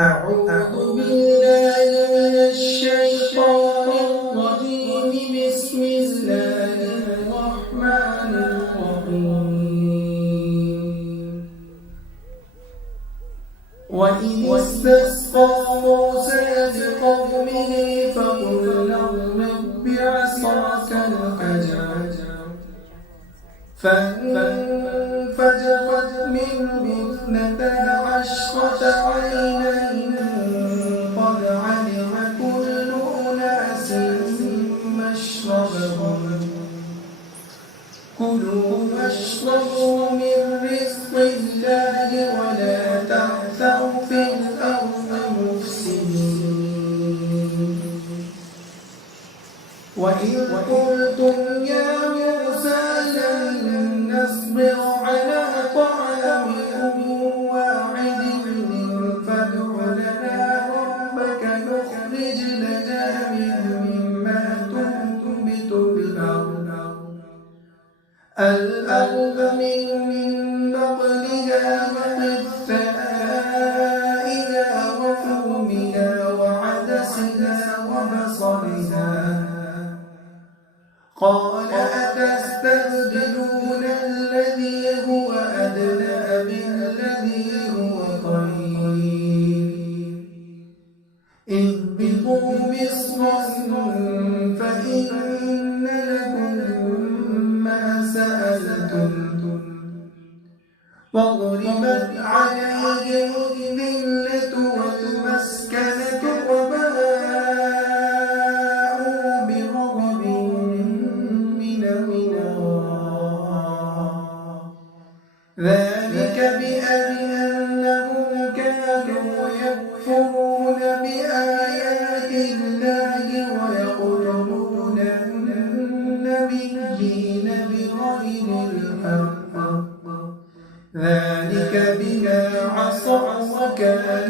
أعوذ بالله من الشيطان الرجيم. بسم الله الرحمن الرحيم. وإذ استسقى موسى لقومه فقل اضرب بعصاك الحجر فانفجرت منه 12 عينا قد علم كل أناس مشربهم كلوا واشربوا من رزق الله ولا تعثوا في الأرض مفسدين. وإذ قلتم يا موسى لن نصبر على طعام واحد فادع لنا ربك يخرج لنا مما تنبت الأرض من بقلها وقثائها وفومها وعدسها وبصلها. قال أتستبدلون الذي هو أدنى بالذي هو خير اهبطوا مصرا فإن لكم ما سألتم وضربت عليهم الذلة والمسكنة وباءوا بغضب من الله ذلك بأنهم كانوا يكفرون بآيات الله ويقتلون النبيين بغير الحق ذلك بما عصوا وكانوا